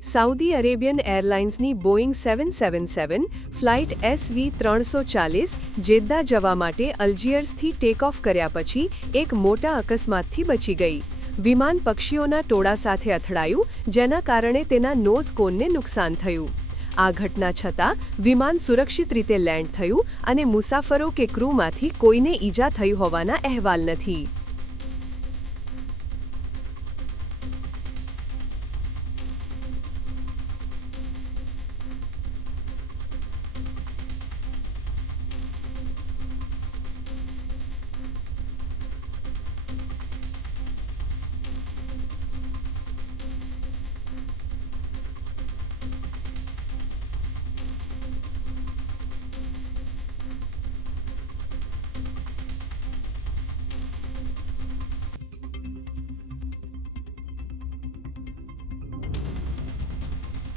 Saudi Arabian એરલાઇન્સની Boeing 777 flight SV340 Jeddah જવા માટે અલ્જિયર્સથી ટેકઓફ કર્યા પછી એક મોટા અકસ્માતથી બચી ગઈ. વિમાન પક્ષીઓના ટોળા સાથે અથડાયું, જેના કારણે તેના નોઝ કોનને નુકસાન થયું. આ ઘટના છતાં વિમાન સુરક્ષિત રીતે લેન્ડ થયું અને મુસાફરો કે ક્રૂમાંથી કોઈને ઈજા થઈ હોવાના અહેવાલ નથી.